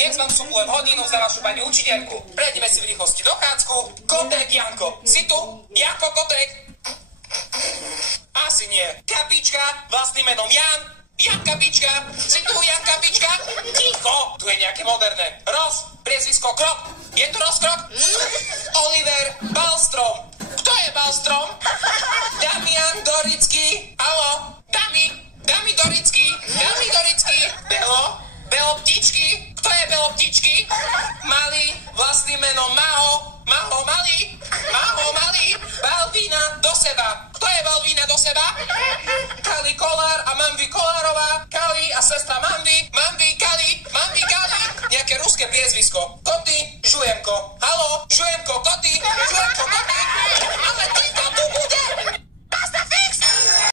dnes vám suplujem hodinu za vašu pani učiteľku. Prejdeme si v rýchlosti dochádzku. Kotek Janko. Si tu? Janko Kotek? Asi nie. Kapička, vlastným menom Jan. Jan Kapička. Si tu, Jan Kapička? Ticho. Tu je nejaké moderné. Roz, priezvisko Krok. Je tu Rozkrok? Oliver Ballstrom. Kto je Ballstrom? Damian Dorický. Haló? Dami Dorický. Belo Ptičky. Kto je Belo Ptičky? Malý, vlastným menom Maho. Malý. Balvína do seba. Kto je Balvína do seba? Kali Kolár a Mamvi Kolárová. Kali a sestra Mamvi. Kali. Nejaké ruské priezvisko.